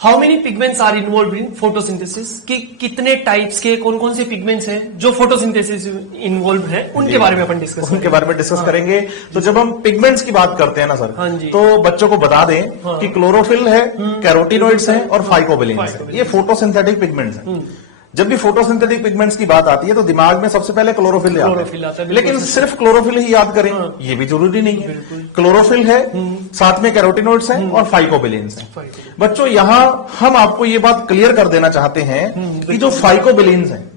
How many pigments are involve in photosynthesis, कि कितने types के कौन कौन से पिगमेंट्स हैं जो फोटोसिंथेसिस इन्वॉल्व हैं, उनके बारे में अपन डिस्कस उनके बारे में डिस्कस करेंगे। तो जब हम पिगमेंट्स की बात करते हैं ना सर, हाँ जी। तो बच्चों को बता दें कि क्लोरोफिल है, कैरोटिनॉइड्स है और फाइकोबिलिन्स है, ये फोटोसिंथेटिक पिगमेंट्स हैं। जब भी फोटोसिंथेटिक पिगमेंट्स की बात आती है तो दिमाग में सबसे पहले क्लोरोफिल आता है, लेकिन सिर्फ क्लोरोफिल ही याद करें ये भी जरूरी नहीं है। क्लोरोफिल है, साथ में कैरोटिनॉइड्स हैं और फाइकोबिलिन्स हैं। बच्चों यहां हम आपको ये बात क्लियर कर देना चाहते हैं कि जो फाइकोबिलिन्स हैं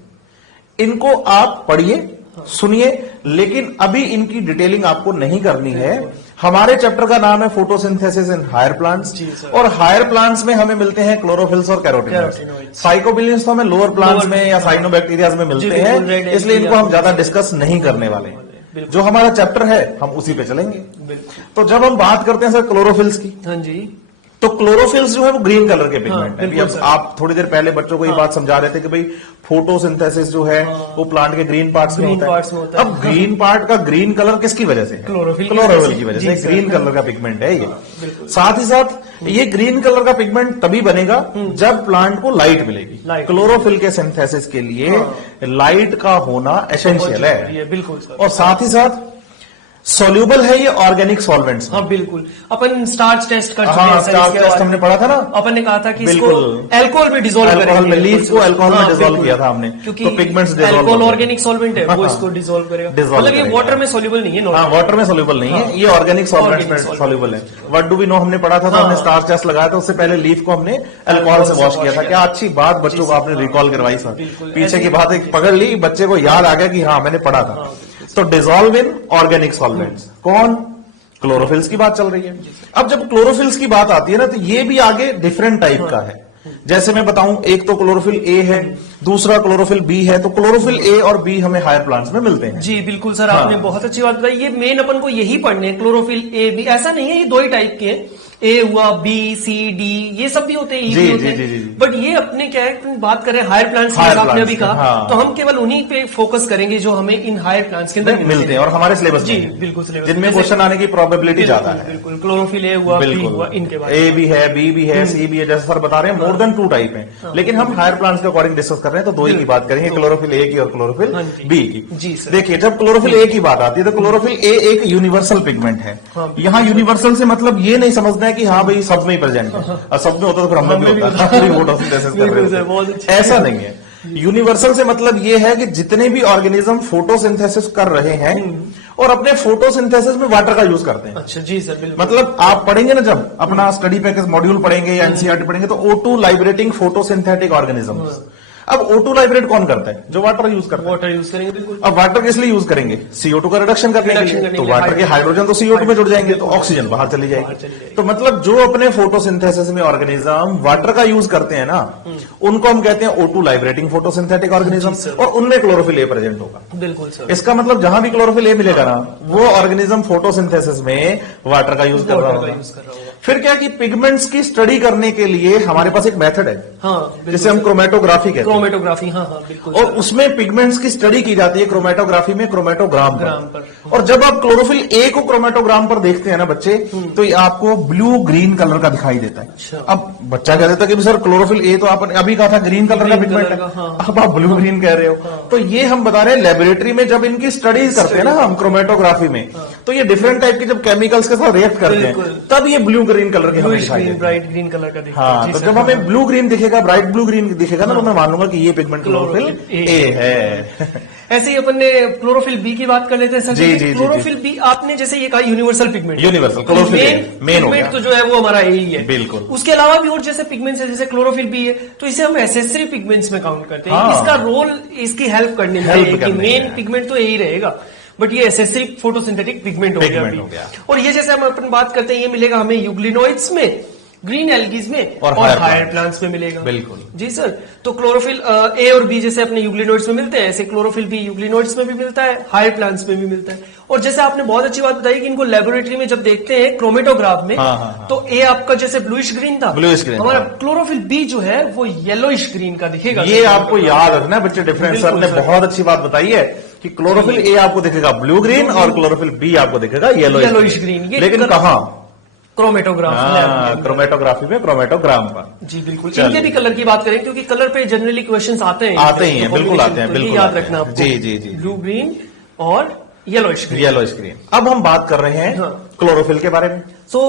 इनको आप पढ़िए, सुनिए, लेकिन अभी इनकी डिटेलिंग आपको नहीं करनी है। हमारे चैप्टर का नाम है फोटोसिंथेसिस इन हायर प्लांट्स, और हायर प्लांट्स में हमें मिलते हैं क्लोरोफिल्स और कैरोटिनॉइड्स। फाइकोबिलिन्स तो हमें लोअर प्लांट्स में या साइनोबैक्टीरियाज में मिलते हैं, इसलिए इनको हम ज्यादा डिस्कस नहीं करने वाले। जो हमारा चैप्टर है हम उसी पे चलेंगे। तो जब हम बात करते हैं सर क्लोरोफिल्स की, हाँ जी, तो क्लोरोफिल्स जो है वो ग्रीन कलर के पिगमेंट है। अब आप थोड़ी देर पहले बच्चों को ये बात समझा रहे थे कि भाई फोटोसिंथेसिस जो है वो प्लांट के ग्रीन पार्ट्स में होता है। अब ग्रीन पार्ट का ग्रीन कलर किसकी वजह से? क्लोरोफिल की वजह से ग्रीन कलर का पिगमेंट है ये। साथ ही साथ ये ग्रीन कलर का पिगमेंट तभी बनेगा जब प्लांट को लाइट मिलेगी। क्लोरोफिल के सिंथेसिस के लिए लाइट का होना एसेंशियल है। बिल्कुल। और साथ ही साथ सॉल्यूबल है ये ऑर्गेनिक सॉल्वेंट्स। हाँ बिल्कुल, अपन स्टार्च टेस्ट कर चुके हैं। स्टार्च टेस्ट हमने पढ़ा था ना, अपन ने कहा था कि इसको अल्कोहल में डिसॉल्व करेंगे, लीफ को अल्कोहल में डिसॉल्व किया था हमने, क्योंकि तो पिगमेंट्स अल्कोहल ऑर्गेनिक सॉल्वेंट है, वो इसको डिसॉल्व करेगा। मतलब ये वाटर में सॉल्यूबल नहीं है। हाँ, वाटर में सॉल्यूबल नहीं है, ये ऑर्गेनिक सॉल्वेंट्स में सॉल्यूबल है। व्हाट डू वी नो हमने पढ़ा था, तो हमने स्टार्च टेस्ट लगाया था, उससे पहले लीफ को हमने अल्कोहल से वॉश किया था। क्या अच्छी बात बच्चों को आपने रिकॉल करवाई सर, पीछे की बात एक पकड़ ली, बच्चे को याद आ गया कि हाँ मैंने पढ़ा था। तो डिसॉल्व इन ऑर्गेनिक सॉल्वेंट्स कौन? क्लोरोफिल्स की बात चल रही है। अब जब क्लोरोफिल्स की बात आती है ना, तो ये भी आगे डिफरेंट टाइप का है। जैसे मैं बताऊं, एक तो क्लोरोफिल ए है, दूसरा क्लोरोफिल बी है। तो क्लोरोफिल ए और बी हमें हायर प्लांट्स में मिलते हैं। जी बिल्कुल सर, आपने बहुत अच्छी बात बताई। ये मेन अपन को यही पढ़ने हैं, क्लोरोफिल ए बी। ऐसा नहीं है ये दो ही टाइप के हैं, ए हुआ, बी सी डी, ये सब भी होते हैं, ई भी होते हैं। बट ये अपने क्या है, बात करें हायर प्लांट्स की, आपने अभी कहा, तो हम केवल उन्हीं पे फोकस करेंगे जो हमें इन हायर प्लांट्स के अंदर मिलते हैं और हमारे सिलेबस जी बिल्कुल सिलेबस जिनमें क्वेश्चन आने की प्रोबेबिलिटी ज्यादा है। बिल्कुल, क्लोरोफिल ए हुआ, बी हुआ, इनके बारे में ए भी है, बी भी है, सी भी है। जैसे सर बता रहे हैं मोर देन 2 टाइप है, लेकिन हम हायर प्लांट्स के अकॉर्डिंग डिस्कस कर रहे हैं, तो 2 ही की बात करेंगे, क्लोरोफिल ए की और क्लोरोफिल बी की। जी सर, देखिए जब क्लोरोफिल ए की बात आती है तो क्लोरोफिल ए एक यूनिवर्सल पिगमेंट है। यहाँ यूनिवर्सल से मतलब ये नहीं समझना है कि हाँ भाई सब में प्रेजेंट है, और सब में होता तो फिर हम में भी होता है, ऐसा नहीं है। यूनिवर्सल से मतलब ये है कि जितने भी ऑर्गेनिज्म फोटोसिंथेसिस कर रहे हैं और अपने फोटोसिंथेसिस में वाटर का यूज करते हैं। अच्छा जी सर, बिल्कुल। मतलब आप पढ़ेंगे ना, जब अपना स्टडी पैकेज मॉड्यूल पढ़ेंगे या एनसीईआरटी पढ़ेंगे, तो O2 लाइब्रेटिंग फोटोसिंथेटिक ऑर्गेनिज्म। अब O2 लाइब्रेट कौन करता है? जो वाटर यूज करता है। वाटर यूज करेंगे, बिल्कुल। अब वाटर किस लिए यूज करेंगे? CO2 का रिडक्शन करने के लिए। तो वाटर के हाइड्रोजन तो CO2 में जुड़ जाएंगे, तो ऑक्सीजन बाहर चली जाएगी। तो मतलब जो अपने फोटोसिंथेसिस में ऑर्गेनिज्म वाटर का यूज करते हैं ना, उनको हम कहते हैं O2 लाइब्रेटिंग फोटोसिंथेटिक ऑर्गेनिज्म, और उनमें क्लोरोफिल ए प्रेजेंट होगा। बिल्कुल सर। इसका मतलब जहां भी क्लोरोफिल ए मिलेगा ना, वो ऑर्गेनिज्म फोटोसिंथेसिस में वाटर का यूज कर रहा होगा। फिर क्या कि पिगमेंट्स की स्टडी करने के लिए हमारे पास एक मेथड है, जिसे हम क्रोमेटोग्राफी कहते हैं। क्रोमेटोग्राफी, हाँ हाँ बिल्कुल। और उसमें पिगमेंट्स की स्टडी की जाती है क्रोमेटोग्राफी में, क्रोमेटोग्राम पर। और जब आप क्लोरोफिल ए को क्रोमेटोग्राम पर देखते हैं ना बच्चे, तो ये आपको ब्लू ग्रीन कलर का दिखाई देता है। अच्छा। अब बच्चा कह देता है कि सर क्लोरोफिल ए तो आपने अभी कहा था ग्रीन कलर का पिगमेंट है, अब आप ब्लू ग्रीन कह रहे हो। तो ये हम बता रहे हैं लेबोरेटरी में जब इनकी स्टडीज करते हैं ना हम क्रोमेटोग्राफी में, तो ये डिफरेंट टाइप के जब केमिकल्स के साथ रिएक्ट करते हैं, तब ये ब्लू ग्रीन कलर के हमें दिखाई देते हैं, ब्राइट ग्रीन कलर का दिखता है। हाँ, तो जब हमें ब्लू ग्रीन दिखेगा, ब्राइट ब्लू ग्रीन दिखेगा ना, तो मैं मानूंगा कि ये पिगमेंट क्लोरोफिल ए है। ऐसे ही अपन ने क्लोरोफिल बी की बात कर लेते हैं सर। जी, क्लोरोफिल बी आपने जैसे ये कहा universal pigment, universal chlorophyll main pigment तो जो है वो हमारा ए ही है। बिल्कुल। उसके अलावा भी और जैसे पिगमेंट्स है, जैसे क्लोरोफिल बी है, तो इसे हम एसेसरी पिगमेंट्स में काउंट करते हैं। इसका रोल इसकी हेल्प करने में है कि मेन पिगमेंट तो यही रहेगा, बट ये एसेसरी फोटोसिंथेटिक पिगमेंट हो गया। और ये जैसे हम अपन बात करते हैं, ये मिलेगा हमें यूग्लिनोइड्स में, ग्रीन एल्गीज में और हायर प्लांट्स में मिलेगा। बिल्कुल जी सर। तो क्लोरोफिल ए और बी जैसे अपने यूग्लिनोइड्स में मिलते हैं, ऐसे क्लोरोफिल बी यूग्लिनोइड्स में भी मिलता है, हायर प्लांट्स में भी मिलता है। और जैसे आपने बहुत अच्छी बात बताई कि इनको लेबोरेटरी में जब देखते हैं क्रोमेटोग्राफ में, तो ए आपका जैसे ब्लूइश ग्रीन था, हमारा क्लोरोफिल बी जो है वो येलोइश ग्रीन का दिखेगा। ये आपको याद रखना है बच्चे, डिफरेंस सर ने बहुत अच्छी बात बताई है कि क्लोरोफिल ए आपको दिखेगा ब्लू ग्रीन और क्लोरोफिल बी आपको दिखेगा येलोइश ग्रीन। लेकिन कहाँ? क्रोमेटोग्राफी में क्रोमेटोग्राम का। जी बिल्कुल। इनके भी कलर की बात करें, क्योंकि कलर पे जनरली क्वेश्चंस आते हैं, बिल्कुल आते हैं, बिल्कुल याद रखना आपको। जी जी जी। ब्लू ग्रीन और येलो स्क्रीन। अब हम बात कर रहे हैं क्लोरोफिल के बारे में।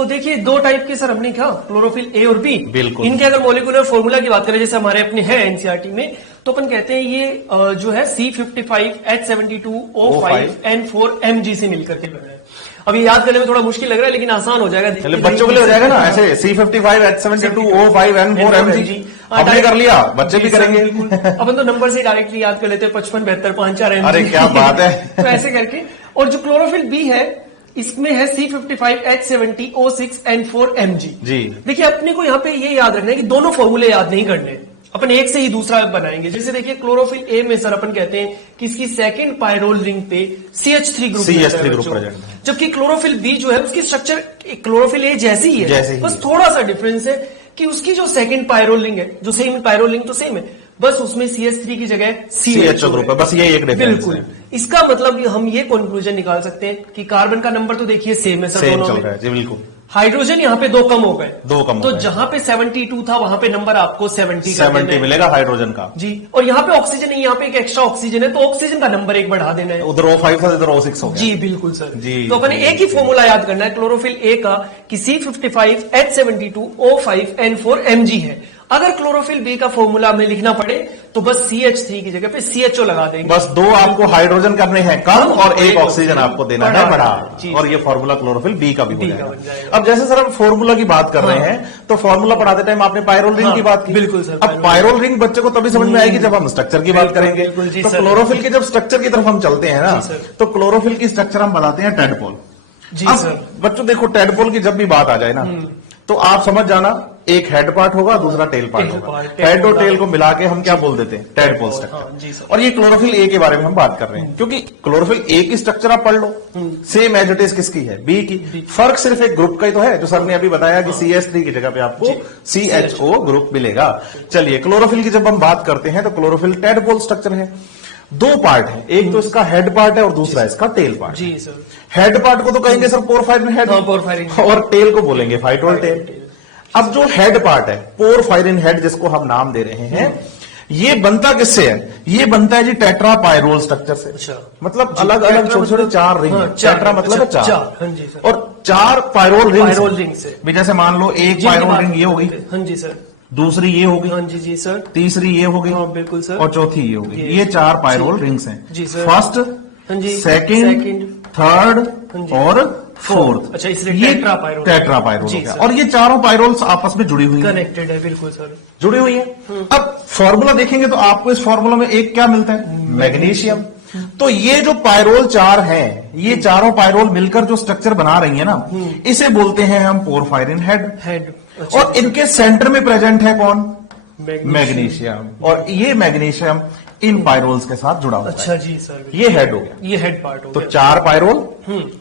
देखिए, दो टाइप के सर हमने कहा, क्लोरोफिल ए और बी। बिल्कुल। इनके अगर मॉलिक्यूलर फॉर्मूला की बात करें, जैसे हमारे अपने है एनसीईआरटी में, तो अपन कहते हैं ये जो है C55H72O5N4Mg से मिलकर के बना है। अब ये याद करने में थोड़ा मुश्किल लग रहा है, लेकिन आसान हो जाएगा। बच्चों के लिए हो जाएगा ना ऐसे, C55H72O5N4Mg। आपने कर लिया, बच्चे भी करेंगे। अपन तो नंबर से डायरेक्टली याद कर लेते हैं, 55 72 5 4 mg। अरे क्या बात है। तो ऐसे करके। और जो क्लोरोफिल बी है, इसमें है C55H70O6N4Mg। जी। देखिए, अपने को यहाँ पे ये याद रखना है कि दोनों फॉर्मूले याद नहीं करने, अपन एक से ही दूसरा बनाएंगे। जैसे देखिए, क्लोरोफिल ए में सर अपन कहते हैं कि इसकी सेकंड पायरोल रिंग पे CH3 ग्रुप प्रेजेंट है, जबकि क्लोरोफिल बी जो है उसकी स्ट्रक्चर क्लोरोफिल ए जैसी ही है, बस थोड़ा सा डिफरेंस है कि उसकी जो सेकंड पायरोल रिंग है, जो सेम पायरोल रिंग तो सेम है, बस उसमें CH3 की जगह CHO ग्रुप है, बस ये एक डिफरेंस बिल्कुल है। इसका मतलब हम ये कंक्लूजन निकाल सकते हैं कि कार्बन का नंबर तो देखिए सेम है सर, दोनों में जी बिल्कुल। हाइड्रोजन यहाँ पे 2 कम हो गए, तो जहां पे 72 था वहां पे नंबर आपको 70 मिलेगा हाइड्रोजन का। जी। और यहाँ पे ऑक्सीजन है, यहाँ पे एक एक्स्ट्रा ऑक्सीजन है, तो ऑक्सीजन का नंबर 1 बढ़ा देना है। उधर O5 था, इधर O6 हो गया। जी बिल्कुल सर जी। तो अपन एक ही फॉर्मूला याद करना है क्लोरोफिल ए का कि C55H72O5N4Mg है। अगर क्लोरोफिल बी का फॉर्मूला हमें लिखना पड़े तो बस CH3 की जगह पे CHO लगा देंगे। बस 2 आपको हाइड्रोजन करने हैं कम और 1 ऑक्सीजन आपको देना है बढ़ा, और ये फॉर्मूला क्लोरोफिल बी का भी हो जाएगा। अब जैसे सर हम फॉर्मूला की बात कर रहे हैं, तो फॉर्मूला पढ़ाते टाइम आपने पायरोल रिंग की बात की। बिल्कुल सर। अब पायरोल रिंग बच्चे को तभी समझ में आएगी जब हम स्ट्रक्चर की बात करेंगे। तो क्लोरोफिल के जब स्ट्रक्चर की तरफ हम चलते हैं ना, तो क्लोरोफिल की स्ट्रक्चर हम बताते हैं टेडपोल। जी सर। बच्चों देखो, टेडपोल की जब भी बात आ जाए ना, तो आप समझ जाना, एक हेड पार्ट होगा, दूसरा टेल पार्ट होगा। हेड और टेल को मिला के हम क्या बोल देते हैं, टेडपोल स्ट्रक्चर। और ये क्लोरोफिल ए के बारे में हम बात कर रहे हैं, क्योंकि क्लोरोफिल ए की स्ट्रक्चर आप पढ़ लो, सेम एज इट इज किसकी है, बी की। फर्क सिर्फ एक ग्रुप का ही तो है, जो सर ने अभी बताया कि CH3 की जगह पे आपको CHO ग्रुप मिलेगा। चलिए, क्लोरोफिल की जब हम बात करते हैं, तो क्लोरोफिल टेडपोल स्ट्रक्चर है। 2 पार्ट है, एक तो इसका हेड पार्ट है और दूसरा इसका टेल पार्ट। जी सर। हेड पार्ट को तो कहेंगे सर पोरफायरिन हेड, और टेल को बोलेंगे फाइटोल टेल। अब जो हेड पार्ट है, पोरफायरिन हेड जिसको हम नाम दे रहे हैं, ये बनता किससे है, ये बनता है जी टेट्रापायरोल स्ट्रक्चर से। अच्छा। मतलब अलग अलग छोटे छोटे 4 रिंग, टेट्रा मतलब है 4, और 4 पायरोल रिंग से भी। जैसे मान लो एक पायरोल रिंग ये होगी, हाँ जी सर, दूसरी ये होगी, हाँ जी जी सर, तीसरी ये होगी, हाँ बिल्कुल सर, और चौथी ये होगी। ये 4 पायरोल रिंग्स हैं। जी सर। फर्स्ट, सेकंड, थर्ड और फोर्थ। अच्छा, इसलिए टेट्रापायरोल हो गया। और ये चारों पायरोल्स आपस में जुड़ी हुई हैं, कनेक्टेड है, बिल्कुल सर, जुड़ी हुई है। अब फॉर्मूला देखेंगे तो आपको इस फॉर्मूला में एक क्या मिलता है, मैग्नीशियम। तो ये जो पायरोल 4 हैं, ये चारों पायरोल मिलकर जो स्ट्रक्चर बना रही है ना, इसे बोलते हैं हम पोरफायरिन हेड। और इनके सेंटर में प्रेजेंट है कौन, मैग्नीशियम। और ये मैग्नीशियम इन पायरोल्स के साथ जुड़ा हुआ है। अच्छा जी सर, ये हेड हो गया, ये हेड पार्ट हो तो गया। 4 पायरोल।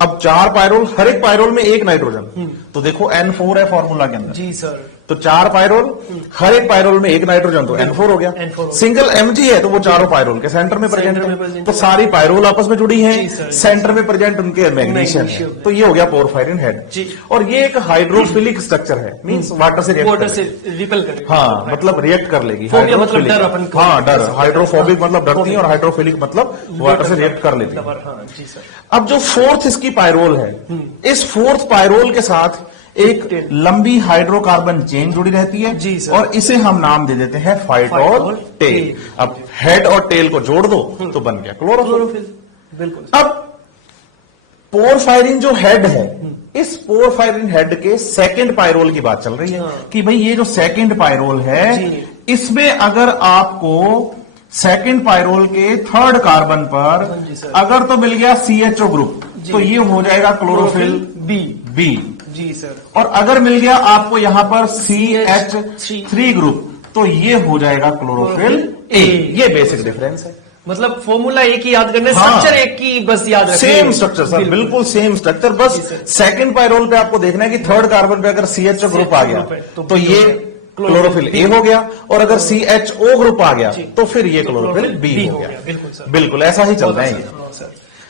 अब 4 पायरोल, हर एक पायरोल में 1 नाइट्रोजन। तो देखो N4 है फॉर्मूला के अंदर। जी सर। तो 4 पायरोल, हर एक पायरोल में 1 नाइट्रोजन, तो N4 हो गया। सिंगल Mg है, तो वो चारों पायरोल के सेंटर में प्रेजेंट है। तो सारी पायरोल आपस में जुड़ी हैं, सेंटर में प्रेजेंट उनके मैग्नीशियम है। तो ये हो गया पोरफायरिन हेड। और ये एक हाइड्रोफिलिक स्ट्रक्चर है, मींस वाटर से रिपेल करेगी। हाँ, मतलब रिएक्ट कर लेगी। मतलब डर अपन, हाँ डर, हाइड्रोफोबिक मतलब डरती है, और हाइड्रोफिलिक मतलब वाटर से रिएक्ट कर लेती है। अब जो 4th इसकी पायरोल है, इस 4th पायरोल के साथ एक लंबी हाइड्रोकार्बन चेन जुड़ी रहती है। जी सर। और इसे हम नाम दे देते हैं फाइटोल टेल। अब हेड और टेल को जोड़ दो तो बन गया क्लोरोफिल। बिल्कुल। अब पोरफायरिन जो हेड है, इस पोरफायरिन हेड के सेकंड पायरोल की बात चल रही है कि भाई ये जो सेकंड पायरोल है, इसमें अगर आपको सेकंड पायरोल के 3rd कार्बन पर अगर तो मिल गया CHO ग्रुप, तो ये हो जाएगा क्लोरोफिल बी। जी सर। और अगर मिल गया आपको यहां पर CH3 ग्रुप, तो ये हो जाएगा क्लोरोफिल ए। ये बेसिक डिफरेंस है। मतलब फॉर्मूला एक ही याद करना है, स्ट्रक्चर एक ही बस याद रखना है। सेम स्ट्रक्चर सर, बिल्कुल सेम स्ट्रक्चर। बस सेकंड पायरोल पे आपको देखना है कि 3rd कार्बन पे अगर CHO ग्रुप आ गया तो ये क्लोरोफिल ए हो गया, और अगर CHO ग्रुप आ गया तो फिर ये क्लोरोफिल बी हो गया। बिल्कुल ऐसा ही चलता है।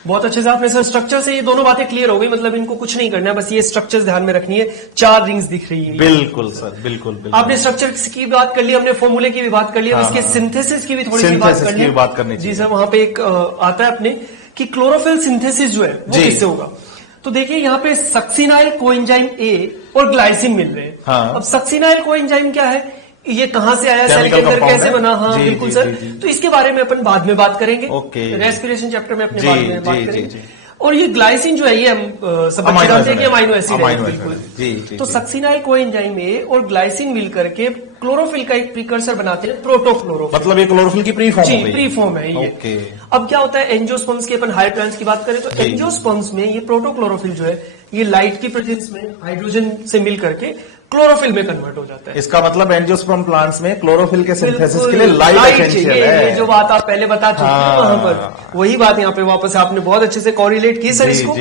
बहुत अच्छे से आपने सर स्ट्रक्चर से ये दोनों बातें क्लियर हो गई, मतलब इनको कुछ नहीं करना है, बस ये स्ट्रक्चर्स ध्यान में रखनी है। 4 रिंग्स दिख रही है। बिल्कुल सर, बिल्कुल बिल्कुल। आपने स्ट्रक्चर की बात कर ली, हमने फॉर्मूले की भी बात कर ली, इसके सिंथेसिस की भी थोड़ी सी बात करनी जी सर, वहां पे एक आता है अपने कि क्लोरोफिल सिंथेसिस जो है वो किससे होगा। तो देखिए यहाँ पे सक्सिनाइल कोएंजाइम ए और ग्लाइसिन मिल रहे हैं। हाँ। अब सक्सिनाइल कोएंजाइम क्या है, ये कहां से आया, सेल के अंदर कैसे बना, हाँ बिल्कुल सर। तो इसके बारे में अपन बाद में बात करेंगे, रेस्पिरेशन चैप्टर में अपने बाद में बात करेंगे। और ये ग्लाइसिन जो है ये हम सब बच्चे जानते हैं कि अमाइनो एसिड है बिल्कुल। तो सक्सिनाइल कोएंजाइम ए और ग्लाइसिन मिल करके क्लोरोफिल का एक प्रीकर्सर बनाते हैं, प्रोटोक्लोरोफिल। मतलब ये क्लोरोफिल की प्री फॉर्म जी, प्री फॉर्म है ये। अब क्या होता है, एंजियोस्पर्म्स की अपन हायर प्लांट्स की बात करें तो एंजियोस्पर्म्स में ये प्रोटोक्लोरोफिल जो है ये लाइट की प्रेजेंस में हाइड्रोजन से मिल करके क्लोरोफिल में कन्वर्ट हो जाता है। इसका मतलब एंजियोस्पर्म प्लांट्स में क्लोरोफिल के सिंथेसिस के लिए लाइट एसेंशियल है। ये जो बात आप पहले बता चुके हैं वहां पर, वही बात यहाँ पे वापस आपने बहुत अच्छे से कोरिलेट की सर इसको।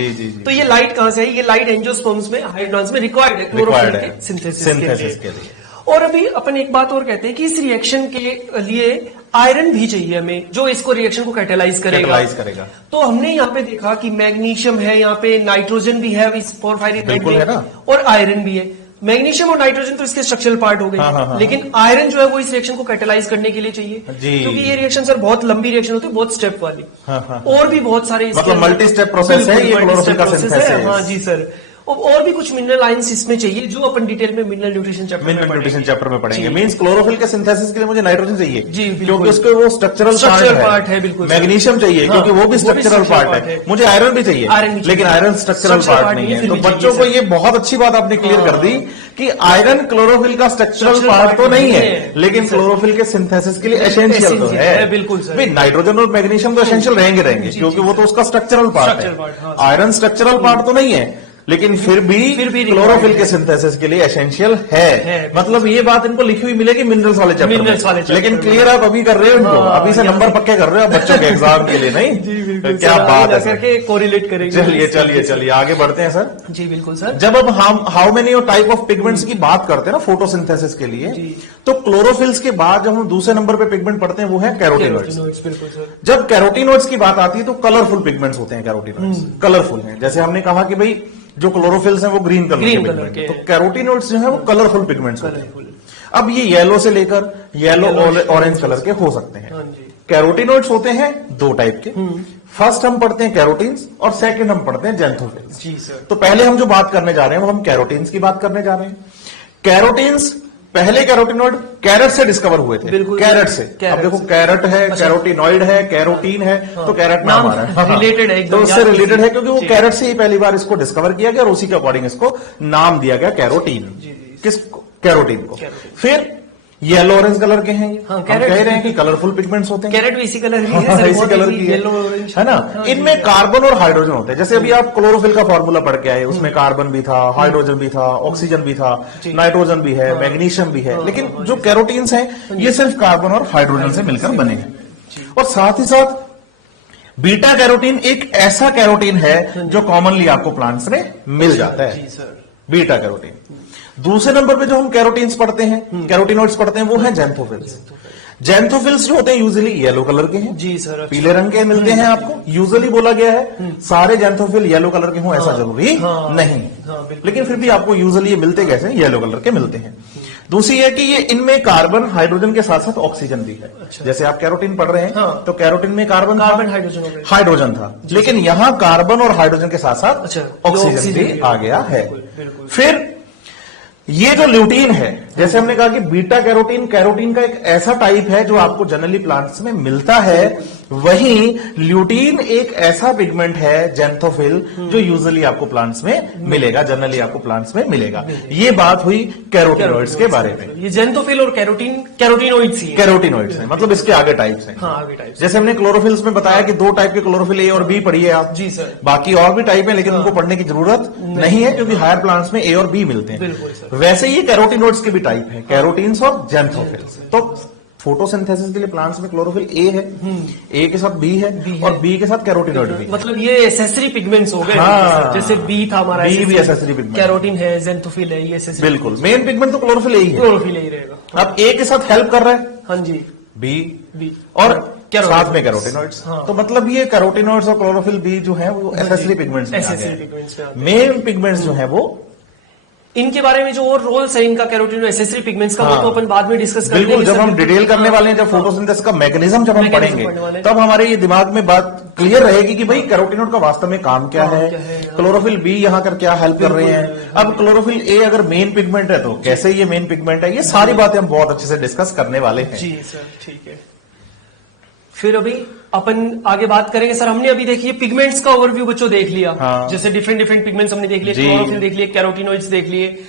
तो ये लाइट कहां से है, ये लाइट एंजियोस्पर्म्स में हायर प्लांट्स में रिक्वायर्ड है क्लोरोफिल के सिंथेसिस के लिए। और अभी अपन एक बात और कहते हैं कि इस रिएक्शन के लिए आयरन भी चाहिए हमें, जो इसको रिएक्शन को कैटेलाइज करेगा। तो हमने यहाँ पे देखा कि मैग्नीशियम है, यहाँ पे नाइट्रोजन भी है इस पोरफायरेट में, और आयरन भी है। मैग्नीशियम और नाइट्रोजन तो इसके स्ट्रक्चरल पार्ट हो गए, लेकिन आयरन जो है वो इस रिएक्शन को कैटेलाइज करने के लिए चाहिए, क्योंकि ये रिएक्शन सर बहुत लंबी रिएक्शन होती है, बहुत स्टेप वाली। और भी बहुत सारे मतलब मल्टी स्टेप प्रोसेस है ये क्लोरोफिल का सिंथेसिस। हाँ जी सर। और भी कुछ मिनरल आयंस इसमें चाहिए जो अपन डिटेल में मिनरल न्यूट्रिशन चैप्टर में पढ़ेंगे। मींस क्लोरोफिल के सिंथेसिस के लिए मुझे नाइट्रोजन चाहिए जी, क्योंकि उसके वो स्ट्रक्चरल पार्ट है। बिल्कुल मैग्नीशियम चाहिए क्योंकि वो भी स्ट्रक्चरल पार्ट है। मुझे आयरन भी चाहिए, लेकिन आयरन स्ट्रक्चरल पार्ट नहीं है। तो बच्चों को ये बहुत अच्छी बात आपने क्लियर कर दी कि आयरन क्लोरोफिल का स्ट्रक्चरल पार्ट तो नहीं है, लेकिन क्लोरोफिल के सिंथेसिस के लिए एसेंशियल तो है। बिल्कुल सर। नाइट्रोजन और मैग्नीशियम तो एसेंशियल रहेंगे क्योंकि वो तो उसका स्ट्रक्चरल पार्ट है। आयरन स्ट्रक्चरल पार्ट तो नहीं है, लेकिन फिर भी क्लोरोफिल के सिंथेसिस के लिए एसेंशियल है। मतलब ये बात इनको लिखी हुई मिलेगी मिनरल्स वाले चैप्टर में, लेकिन क्लियर आप अभी कर रहे हो इनको, अभी से नंबर पक्के कर रहे हो बच्चों के एग्जाम के लिए। नहीं क्या बात है, करके कोरिलेट करेंगे। चलिए आगे बढ़ते हैं सर। जी बिल्कुल सर। जब अब हम how many type of pigments की बात करते हैं ना फोटोसिंथेसिस के लिए, तो क्लोरोफिल्स के बाद जब हम दूसरे नंबर पे पिगमेंट पढ़ते हैं वो है कैरोटीनॉइड्स। जब कैरोटीनॉइड्स की बात आती है तो कलरफुल पिगमेंट्स होते हैं। कैरोटीनॉइड्स कलरफुल हैं, जैसे हमने कहा कि भाई जो क्लोरोफिल्स हैं वो ग्रीन कलर के, तो कैरोटीनॉइड्स जो है वो कलरफुल पिगमेंट्स होते हैं। अब ये येलो से लेकर येलो ऑरेंज कलर के हो सकते हैं। कैरोटीनॉइड्स होते हैं 2 टाइप के। फर्स्ट हम पढ़ते हैं कैरोटीन्स और सेकंड हम पढ़ते हैं जैंथोफिल्स। जी सर। तो पहले हम जो बात करने जा रहे हैं वो हम कैरोटीन्स की बात करने जा रहे हैं। कैरोटीन्स पहले कैरोटीनॉइड कैरेट से डिस्कवर हुए थे। कैरेट से। अब देखो कैरेट है, कैरोटीनॉइड है, कैरोटीन है, तो कैरेट नाम आ रहा है, रिलेटेड है, तो उससे रिलेटेड है क्योंकि वो कैरेट से ही पहली बार इसको डिस्कवर किया गया और उसी के अकॉर्डिंग इसको नाम दिया गया कैरोटीन। किसको? कैरोटीन को। फिर येलो ऑरेंज कलर के हैं, हम कह रहे हैं कि कलरफुल पिगमेंट्स होते हैं। कैरेट भी इसी कलर की है, इसी कलर की येलो ऑरेंज है ना। इनमें कार्बन और हाइड्रोजन होते हैं। जैसे अभी आप क्लोरोफिल का फॉर्मूला पढ़ के आए, उसमें कार्बन भी था, हाइड्रोजन भी था, ऑक्सीजन भी था, नाइट्रोजन भी है, मैग्नीशियम भी है। लेकिन जो कैरोटीन्स हैं ये सिर्फ कार्बन और हाइड्रोजन से मिलकर बने हैं। और साथ ही साथ बीटा कैरोटीन एक ऐसा कैरोटीन है जो कॉमनली आपको प्लांट्स में मिल जाता है, बीटा कैरोटीन। दूसरे नंबर पे जो हम कैरोटीन्स पढ़ते हैं, कैरोटीनॉइड्स पढ़ते हैं, वो है जैंथोफिल्स। जैंथोफिल्स जो होते हैं यूजुअली येलो कलर के हैं। जी सर। पीले रंग के मिलते हैं आपको, यूजुअली बोला गया है। सारे जैंथोफिल येलो कलर के हों ऐसा जरूरी नहीं, लेकिन फिर भी आपको यूजुअली मिलते कैसे, येलो कलर के मिलते हैं। दूसरी है कि ये इनमें कार्बन हाइड्रोजन के साथ साथ ऑक्सीजन भी है। जैसे आप कैरोटीन पढ़ रहे हैं तो कैरोटीन में कार्बन हाइड्रोजन था, लेकिन यहाँ कार्बन और हाइड्रोजन के साथ साथ ऑक्सीजन भी आ गया है। फिर ये जो ल्यूटीन है, जैसे हमने कहा कि बीटा कैरोटीन कैरोटीन का एक ऐसा टाइप है जो आपको जनरली प्लांट्स में मिलता है, वहीं ल्यूटीन एक ऐसा पिगमेंट है जैंथोफिल जो यूजुअली आपको प्लांट्स में मिलेगा, जनरली आपको प्लांट्स में मिलेगा। ये बात हुई कैरोटीनॉइड्स के बारे में। ये जैंथोफिल और कैरोटीन कैरोटीनॉइड्स हैं, मतलब इसके आगे टाइप्स हैं। आगे टाइप्स। जैसे हमने क्लोरोफिल्स में बताया कि 2 टाइप के क्लोरोफिल ए और बी पढ़िए आप। जी सर। बाकी और भी टाइप है, लेकिन उनको पढ़ने की जरूरत नहीं है क्योंकि हायर प्लांट्स में ए और बी मिलते हैं। वैसे ही कैरोटीनॉइड्स के भी टाइप है, कैरोटीन्स और जैंथोफिल्स। तो फोटोसिंथेसिस के लिए प्लांट्स में क्लोरोफिल ए है, ए के साथ बी है और बी के साथ कैरोटीनॉइड भी। मतलब ये एसेसरी पिगमेंट्स हो गए। जैसे बी था हमारा, बी भी एसेसरी पिगमेंट, कैरोटीन है, जैंथोफिल है, ये एसेसरी। बिल्कुल, मेन पिगमेंट तो क्लोरोफिल ए ही है। क्लोरोफिल ए ही रहेगा। अब ए के साथ हेल्प कर रहा है, हाँ जी, बी बी और कैरोटीनॉइड्स। साथ में कैरोटीनॉइड्स। हाँ। तो मतलब ये कैरोटीनॉइड्स और क्लोरोफिल बी जो है वो एसेसरी पिगमेंट्स में आ एसेसरी गए। पिगमेंट्स में आते हैं। मेन पिगमेंट्स जो है वो इनके बारे में जो और रोल्स है इनका कैरोटीन एसेसरी पिगमेंट्स का, हाँ। वो तो अपन बाद में डिस्कस करेंगे। बिल्कुल, जब सर, हम बिल्कुल। डिटेल करने हाँ। वाले हैं, जब फोटोसिंथेसिस का मैकेनिज्म जब हम मैकेनिज्म पढ़ेंगे पढ़ने वाले हैं। तब हमारे ये दिमाग में बात क्लियर रहेगी कि भाई कैरोटीनॉइड का वास्तव में काम क्या काम है, क्या है, हाँ। क्लोरोफिल बी यहाँ कर क्या हेल्प कर रहे हैं। बिल्कुल, अब क्लोरोफिल ए अगर मेन पिगमेंट है तो कैसे ये मेन पिगमेंट है, ये सारी बातें हम बहुत अच्छे से डिस्कस करने वाले हैं। जी सर, ठीक है। फिर अभी अपन आगे बात करेंगे सर। हमने अभी देखिए पिगमेंट्स का ओवरव्यू बच्चों देख लिया। हाँ। जैसे डिफरेंट डिफरेंट पिगमेंट्स हमने देख लिए, जी। क्लोरोफिल देख लिए, कैरोटीनॉइड्स देख लिए।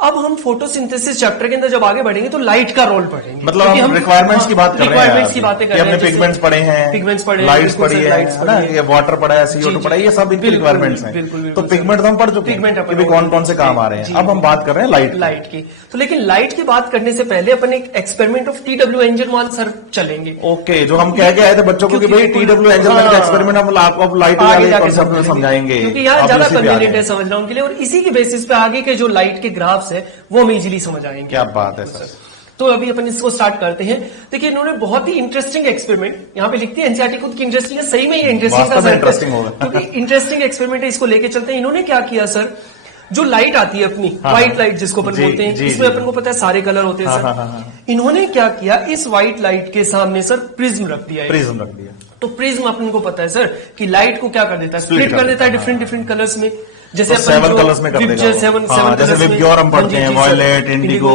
अब हम फोटोसिंथेसिस चैप्टर के अंदर जब आगे बढ़ेंगे तो लाइट का रोल पढ़ेंगे। मतलब क्योंकि हम रिक्वायरमेंट्स की बात कर रहे हैं, रिक्वायरमेंट्स की बातें कर कि रहे हैं। हमने पिगमेंट्स पढ़े हैं, पिगमेंट्स पढ़े हैं, लाइट्स बिल्कुल पढ़ी सर, है lights ना, पढ़ी है। ये वाटर पढ़ा है, जी, CO2 जी। पढ़ा है, ये सब इनकी बिल्कुल, रिक्वायरमेंट्स हैं। बिल्कुल, तो बिल्कुल, पिगमेंट्स हम पढ़ चुके हैं पिगमेंट कि भी कौन कौन से काम आ रहे हैं। अब हम बात कर रहे हैं लाइट की। तो लेकिन लाइट की बात करने से पहले अपन एक एक्सपेरिमेंट ऑफ TW एंजल मान सर चलेंगे। ओके, जो हम कह के आए थे बच्चों को कि भाई TW एंजल का एक्सपेरिमेंट हम आपको अब लाइट आगे वाले जाके कॉन्सेप्ट में समझाएंगे, क्योंकि यहाँ अब ज्यादा इसी पे आ कन्वीनियंट गए। है समझना उनके लिए, और इसी के बेसिस पे आगे के जो लाइट के ग्राफ्स है वो हम इजीली समझ आएंगे। क्या बात है सर। तो अभी अपन इसको स्टार्ट करते हैं। देखिए इन्होंने बहुत ही इंटरेस्टिंग एक्सपेरिमेंट यहाँ पे लिखती है, एनसीईआरटी खुद की इंटरेस्टिंग है, सही में ये इंटरेस्टिंग वास्तव में इंटरेस्टिंग होगा। क्योंकि इंटरेस्टिंग एक्सपेरिमेंट है, इसको लेके चलते हैं। इन्होंने क्या किया सर, जो लाइट आती है अपनी हाँ, व्हाइट लाइट जिसको अपन जी, बोलते हैं, जी, इसमें जी। अपन को पता है सारे कलर होते हैं हाँ, सर। हाँ, हाँ। इन्होंने क्या किया, इस व्हाइट लाइट के सामने सर प्रिज्म रख दिया है। प्रिज्म रख दिया। तो प्रिज्म अपन को पता है सर कि लाइट को क्या कर देता है, स्प्लिट कर देता है डिफरेंट डिफरेंट कलर्स में। जैसे तो 7 कलर्स में कर देगा। हाँ, जैसे विबग्योर हम पढ़ते हैं, violet, indigo,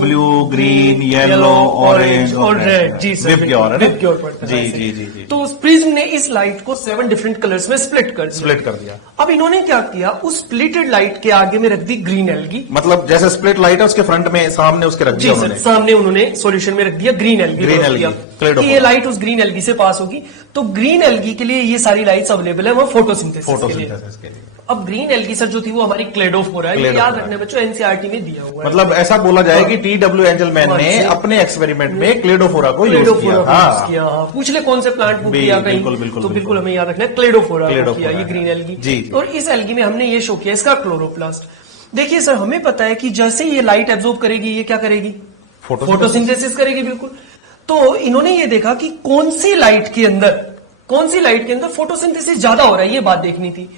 blue, green, yellow, orange और रेड। जी सर, विबग्योर है ना? विबग्योर पढ़ते जी हैं ऐसे। जी जी जी। तो उस प्रिज्म ने इस लाइट को 7 डिफरेंट कलर्स में स्प्लिट कर दिया। स्प्लिट कर दिया। अब इन्होंने क्या किया, उस स्प्लिटेड लाइट के आगे में रख दी ग्रीन एल्गी। मतलब जैसे स्प्लिट लाइट है उसके फ्रंट में सामने उसके रख जी दिया सर, उन्होंने। सामने उन्होंने सॉल्यूशन में रख दिया green algae. Green algae, Cladophora. ये लाइट उस ग्रीन एल्गी से पास होगी, तो ग्रीन एल्गी के लिए ये सारी लाइट्स अवेलेबल है वो फोटोसिंथेसिस के लिए। फोटोसिंथेसिस के लिए। अब ग्रीन एल्गी सर जो थी वो हमारी क्लेडोफोरा है, ये क्लेडोफोरा। याद रखना बच्चों, एनसीईआरटी में दिया हुआ है। मतलब ऐसा बोला जाए कि TW एंजलमैन हाँ, ने जी। अपने एक्सपेरिमेंट में क्लेडोफोरा को यूज क्लेडोफोरा किया। को यूज हाँ, किया। हाँ, पूछ ले कौन से प्लांट को बिल्कुल, किया कहीं, बिल्कुल, बिल्कुल, तो बिल्कुल बिल्कुल। हमें याद रखना है क्लेडोफोरा को क्लेडोफोरा किया, ये है। Green algae. जी, जी। और इस एल्गी में हमने ये शो किया इसका क्लोरोप्लास्ट। देखिए सर, हमें पता है कि जैसे ये लाइट एब्जॉर्ब करेगी ये क्या करेगी, फोटोसिंथेसिस करेगी। बिल्कुल। तो इन्होंने ये देखा कि कौन सी लाइट के अंदर फोटोसिंथेसिस ज्यादा हो रहा है, ये बात देखनी थी।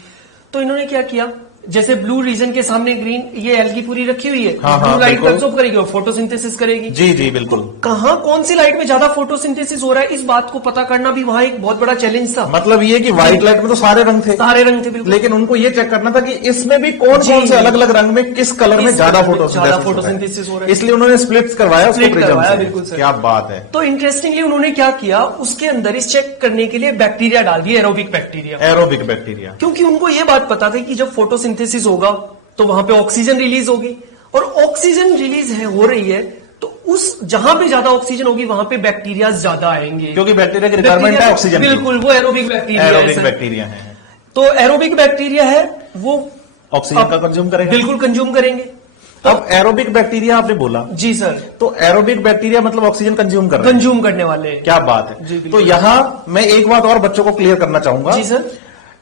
तो इन्होंने क्या किया, जैसे ब्लू रीजन के सामने ग्रीन, ये एल्गी पूरी रखी हुई है, हाँ, ब्लू हाँ, लाइट को बिल्कुल। एब्जॉर्ब करेगी और फोटोसिंथेसिस करेगी। जी जी बिल्कुल। कहां कौन सी लाइट में ज्यादा फोटोसिंथेसिस हो रहा है, इस बात को पता करना भी वहां एक बहुत बड़ा चैलेंज था। मतलब ये कि व्हाइट लाइट में तो सारे रंग थे, सारे रंग थे बिल्कुल, लेकिन उनको ये चेक करना था कि इसमें भी कौन जी। कौन से अलग अलग रंग में किस कलर में किस ज्यादा कलर में ज्यादा फोटोसिंथेसिस photosynthesis हो रहा है। इसलिए उन्होंने स्प्लिट्स करवाया उसको Split प्रिज्म करवाया, से। बिल्कुल सर। क्या बात है। तो इंटरेस्टिंगली उन्होंने क्या किया, उसके अंदर इस चेक करने के लिए बैक्टीरिया डाल दिए, एरोबिक बैक्टीरिया। Aerobic bacteria. क्योंकि उनको ये बात पता थी कि जब फोटोसिंथेसिस होगा तो वहां पे ऑक्सीजन रिलीज होगी, और ऑक्सीजन रिलीज हो रही है तो उस जहां पे ज्यादा ऑक्सीजन होगी वहां पे बैक्टीरिया ज्यादा आएंगे, क्योंकि बैक्टीरिया की रिक्वायरमेंट है ऑक्सीजन की। बिल्कुल, वो एरोबिक बैक्टीरिया है एरोबिक सर। बैक्टीरिया है, तो एरोबिक बैक्टीरिया है वो ऑक्सीजन का कंज्यूम करेगा। बिल्कुल कंज्यूम करेंगे। अब एरोबिक बैक्टीरिया आपने बोला, जी सर, तो एरोबिक बैक्टीरिया मतलब ऑक्सीजन कंज्यूम कर रहे हैं। कंज्यूम करने वाले हैं। क्या बात जी, है। बिल्कुल। तो यहाँ मैं एक बात और बच्चों को क्लियर करना चाहूंगा। जी सर।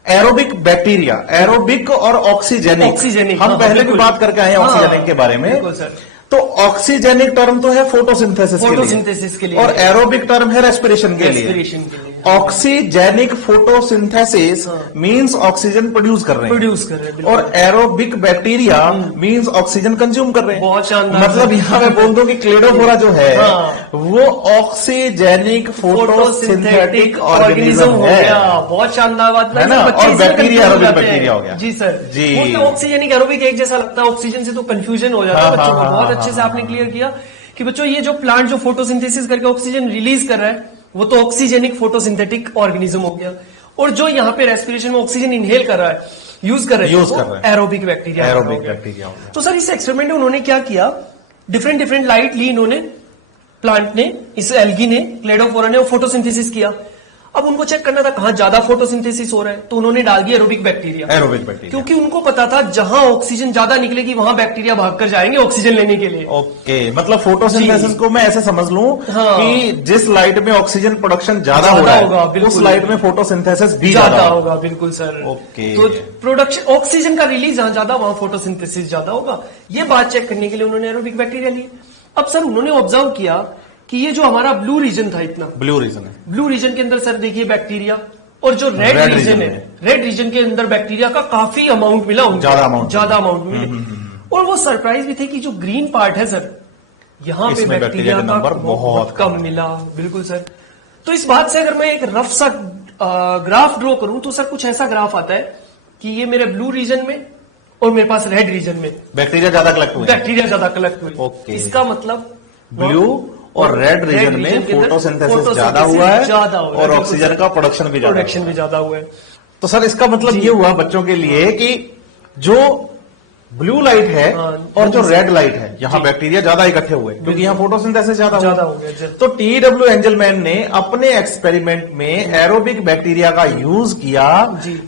एरोबिक बैक्टीरिया, एरोबिक और ऑक्सीजेनिक, ऑक्सीजेनिक, हम हाँ, पहले भी बिल्कुल। बात करके आए हैं हाँ, ऑक्सीजेनिक के बारे में। बिल्कुल सर। तो ऑक्सीजेनिक टर्म तो है फोटोसिंथेसिस फोटोसिंथेसिस के लिए, और एरोबिक टर्म है रेस्पिरेशन के लिए। रेस्पिरेशन के लिए oxygenic photosynthesis means oxygen produce कर रहे हैं, प्रोड्यूस कर रहे हैं, बिल्कुल। और aerobic bacteria means oxygen consume कर रहे हैं। बहुत शानदार। मतलब यहाँ मैं बोल दूं कि क्लेडोफोरा जो है हाँ। वो ऑक्सीजेनिक फोटोसिंथेटिक ऑर्गेनिज्म हो है। गया। बहुत शानदार बात है ना? बच्चे और इसमें बैक्टीरिया confuse हो एरोबिक जाते हैं। बैक्टीरिया हो गया। जी सर, जी। वो तो ऑक्सीजेनिक एरोबिक एक जैसा लगता है, ऑक्सीजन से तो कंफ्यूजन हो जाता है हाँ, बच्चों को। हाँ, बहुत हाँ, अच्छे से हाँ, आपने क्लियर किया कि बच्चों ये जो प्लांट जो फोटोसिंथेसिस करके ऑक्सीजन रिलीज कर रहा है वो तो ऑक्सीजेनिक फोटोसिंथेटिक ऑर्गेनिज्म हो गया, और जो यहाँ पे रेस्पिरेशन में ऑक्सीजन इनहेल कर रहा है, यूज कर रहा है एरोबिक बैक्टीरिया। एरोबिक बैक्टीरिया हो गया। तो सर इस एक्सपेरिमेंट में उन्होंने क्या किया, डिफरेंट डिफरेंट लाइट ली इन्होंने, प्लांट ने, इस एल्गी ने, क्लेडोफोरा ने, फोटोसिंथेसिस किया। अब उनको चेक करना था कहां ज्यादा फोटोसिंथेसिस हो रहा है, तो उन्होंने डाल दिया एरोबिक बैक्टीरिया। एरोबिक बैक्टीरिया, क्योंकि उनको पता था जहां ऑक्सीजन ज्यादा निकलेगी वहां बैक्टीरिया भागकर जाएंगे ऑक्सीजन लेने के लिए। ओके, मतलब फोटोसिंथेसिस को मैं ऐसे समझ लूं हाँ। कि जिस लाइट में ऑक्सीजन प्रोडक्शन ज्यादा हो रहा होगा, है बिल्कुल। उस लाइट में फोटोसिंथेसिस भी ज्यादा ज्यादा होगा, बिल्कुल सर। ओके। तो प्रोडक्शन ऑक्सीजन का रिलीज जहां ज्यादा वहां फोटोसिंथेसिस ज्यादा होगा, ये बात चेक करने के लिए उन्होंने एरोबिक बैक्टीरिया लिए। अब सर उन्होंने ऑब्जर्व किया कि ये जो हमारा ब्लू रीजन था इतना, ब्लू रीजन है, ब्लू रीजन के अंदर सर देखिए बैक्टीरिया, और जो रेड रीजन है, रेड रीजन के अंदर बैक्टीरिया का काफी अमाउंट मिला, ज्यादा अमाउंट मिले। और वो सरप्राइज भी थे कि जो ग्रीन पार्ट है सर, यहाँ पे बैक्टीरिया का नंबर बहुत कम मिला। बिल्कुल सर। तो इस बात से अगर मैं एक रफ सा ग्राफ ड्रॉ करूं तो सर कुछ ऐसा ग्राफ आता है कि ये मेरे ब्लू रीजन में और मेरे पास रेड रीजन में बैक्टीरिया ज्यादा कलेक्ट हुए, हुई। इसका मतलब ब्लू और रेड रीजन में फोटोसिंथेसिस ज्यादा हुआ है और ऑक्सीजन का प्रोडक्शन भी ज्यादा हुआ है। तो सर इसका मतलब ये हुआ बच्चों के लिए कि जो ब्लू लाइट है और जो रेड लाइट है, यहाँ बैक्टीरिया ज्यादा इकट्ठे हुए क्योंकि यहाँ फोटोसिंथेसिस ज्यादा हो गया। तो TW एंजलमैन ने अपने एक्सपेरिमेंट में एरोबिक बैक्टीरिया का यूज किया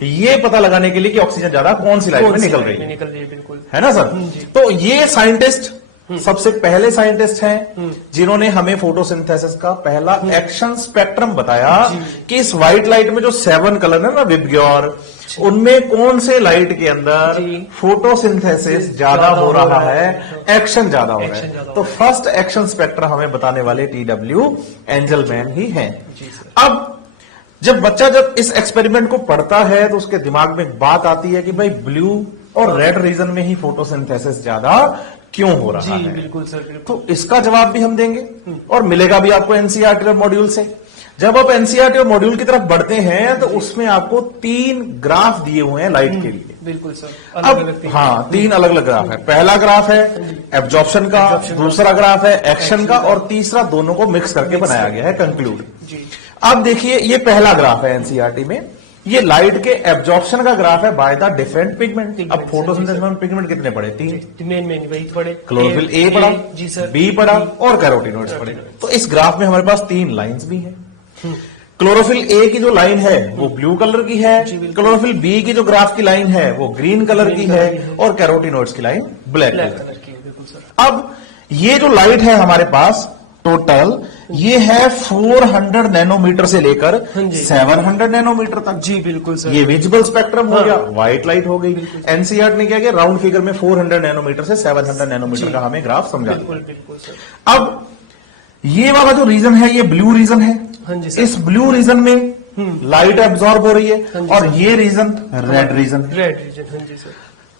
ये पता लगाने के लिए कि ऑक्सीजन ज्यादा कौन सी लाइट में निकल रही है, बिल्कुल, है ना सर। तो ये साइंटिस्ट सबसे पहले साइंटिस्ट हैं जिन्होंने हमें फोटोसिंथेसिस का पहला एक्शन स्पेक्ट्रम बताया कि इस व्हाइट लाइट में जो 7 कलर है ना विबग्योर, उनमें कौन से लाइट के अंदर फोटोसिंथेसिस ज्यादा हो रहा है, एक्शन ज्यादा हो रहा है। तो फर्स्ट एक्शन स्पेक्ट्रम हमें बताने वाले TW एंजलमैन ही हैं। अब जब इस एक्सपेरिमेंट को पढ़ता है तो उसके दिमाग में एक बात आती है कि भाई ब्लू और रेड रीजन में ही फोटोसिंथेसिस ज्यादा क्यों हो रहा है। बिल्कुल सर। तो इसका जवाब भी हम देंगे और मिलेगा भी आपको एनसीईआरटी और मॉड्यूल से। जब आप एनसीईआरटी और मॉड्यूल की तरफ बढ़ते हैं तो उसमें आपको 3 ग्राफ दिए हुए हैं लाइट के लिए। बिल्कुल सर। अब हाँ 3 अलग अलग ग्राफ है। पहला ग्राफ है एब्जॉर्प्शन का, दूसरा ग्राफ है एक्शन का और तीसरा दोनों को मिक्स करके बनाया गया है कंक्लूड। अब देखिए ये पहला ग्राफ है एनसीईआरटी में, ये लाइट के एब्जॉर्प्शन का ग्राफ है बाय द डिफरेंट पिगमेंट। अब फोटोसिंथेसिस में पिगमेंट कितने पड़े? 3 मेन वही पड़े, क्लोरोफिल ए पड़ा, जी सर, बी पड़ा और कैरोटीनॉइड्स पड़े। तो इस ग्राफ में हमारे पास 3 लाइंस भी हैं। क्लोरोफिल ए की जो लाइन है वो ब्लू कलर की है, क्लोरोफिल बी की जो ग्राफ की लाइन है वो ग्रीन कलर की है और कैरोटीनॉइड्स की लाइन ब्लैक कलर की है। अब ये जो लाइट है हमारे पास टोटल ये है 400 नैनोमीटर से लेकर 700 नैनोमीटर तक। जी बिल्कुल सर। ये विजिबल स्पेक्ट्रम हो गया, व्हाइट लाइट हो गई। एनसीईआरटी ने क्या किया, राउंड फिगर में 400 नैनोमीटर से 700 नैनोमीटर का हमें ग्राफ समझा। बिल्कुल सर। अब ये वाला जो रीजन है ये ब्लू रीजन है। हाँ जी सर। इस ब्लू रीजन में लाइट एब्जॉर्ब हो रही है और ये रीजन रेड रीजन। हाँ जी सर।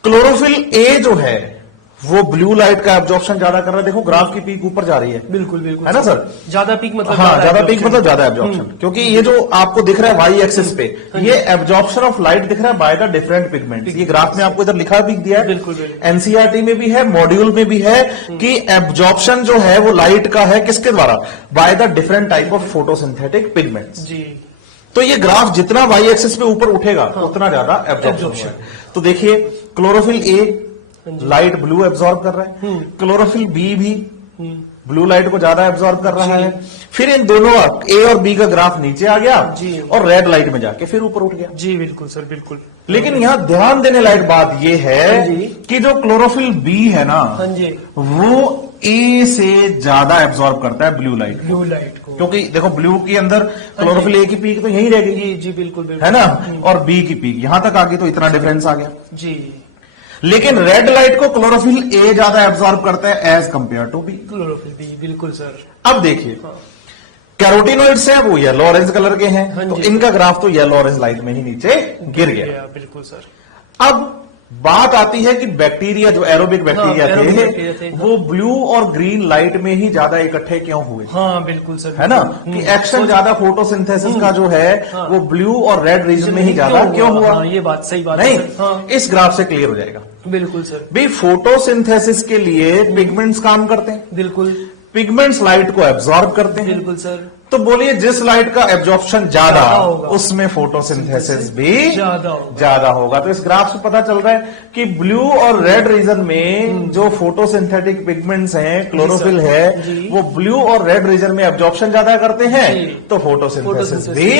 क्लोरोफिल ए जो है वो ब्लू लाइट का एब्जॉर्प्शन ज्यादा कर रहा है। देखो ग्राफ की पीक ऊपर जा रही है। बिल्कुल है ना सर। ज्यादा पीक मतलब, हाँ ज्यादा पीक मतलब ज्यादा एब्जॉर्प्शन, क्योंकि ये जो आपको दिख रहा है वाई एक्सिस पे ये एब्जॉर्प्शन ऑफ लाइट दिख रहा है बाय द डिफरेंट पिगमेंट। ये ग्राफ में आपको इधर लिखा भी दिया है, बिल्कुल एनसीईआरटी में भी है, मॉड्यूल में भी है कि एब्जॉर्प्शन जो है वो लाइट का है किसके द्वारा, by the different type of photosynthetic pigments. जी। तो ये ग्राफ जितना वाई एक्सिस पे ऊपर उठेगा उतना ज्यादा एब्जॉर्प्शन। तो देखिए chlorophyll A light blue absorb कर रहा है, क्लोरोफिल बी भी ब्लू लाइट को ज्यादा एब्जॉर्ब कर रहा है। फिर इन दोनों ए और बी का ग्राफ नीचे आ गया और रेड लाइट में जाके फिर ऊपर उठ गया। जी बिल्कुल सर, बिल्कुल। लेकिन यहाँ ध्यान देने लायक बात यह है कि जो क्लोरोफिल बी है ना वो ए से ज्यादा एब्जॉर्ब करता है ब्लू लाइट को, क्योंकि देखो ब्लू के अंदर क्लोरोफिल ए की पीक तो यही रह गई। जी बिल्कुल, है ना, और बी की पीक यहां तक आ गई, तो इतना डिफरेंस आ गया। जी। लेकिन रेड लाइट को क्लोरोफिल ए ज्यादा एब्जॉर्ब करता है as compare to B. Chlorophyll B, बिल्कुल सर। अब देखिए कैरोटीनॉइड्स है वो येलो ऑरेंज कलर के हैं, तो इनका ग्राफ तो येलो ऑरेंज लाइट में ही नीचे गिर गया। बिल्कुल सर। अब बात आती है कि बैक्टीरिया जो एरोबिक बैक्टीरिया थे वो ब्लू और ग्रीन लाइट में ही ज्यादा इकट्ठे क्यों हुए। हाँ बिल्कुल सर, है ना, कि एक्शन ज्यादा फोटोसिंथेसिस का जो है वो ब्लू और रेड रीजन में ही ज्यादा क्यों हुआ। ये बात सही बात नहीं, हाँ। इस ग्राफ से क्लियर हो जाएगा। बिल्कुल सर। भाई फोटोसिंथेसिस के लिए पिगमेंट्स काम करते हैं। बिल्कुल। पिगमेंट्स लाइट को एब्जॉर्ब करते हैं। बिल्कुल सर। तो बोलिए जिस लाइट का एब्जॉर्प्शन ज्यादा उसमें फोटोसिंथेसिस भी ज्यादा होगा। तो इस ग्राफ से पता चल रहा है कि ब्लू और रेड रीजन में जो फोटोसिंथेटिक पिगमेंट्स हैं, क्लोरोफिल है, वो ब्लू और रेड रीजन में एब्जॉर्प्शन ज्यादा करते हैं, तो फोटोसिंथेसिस भी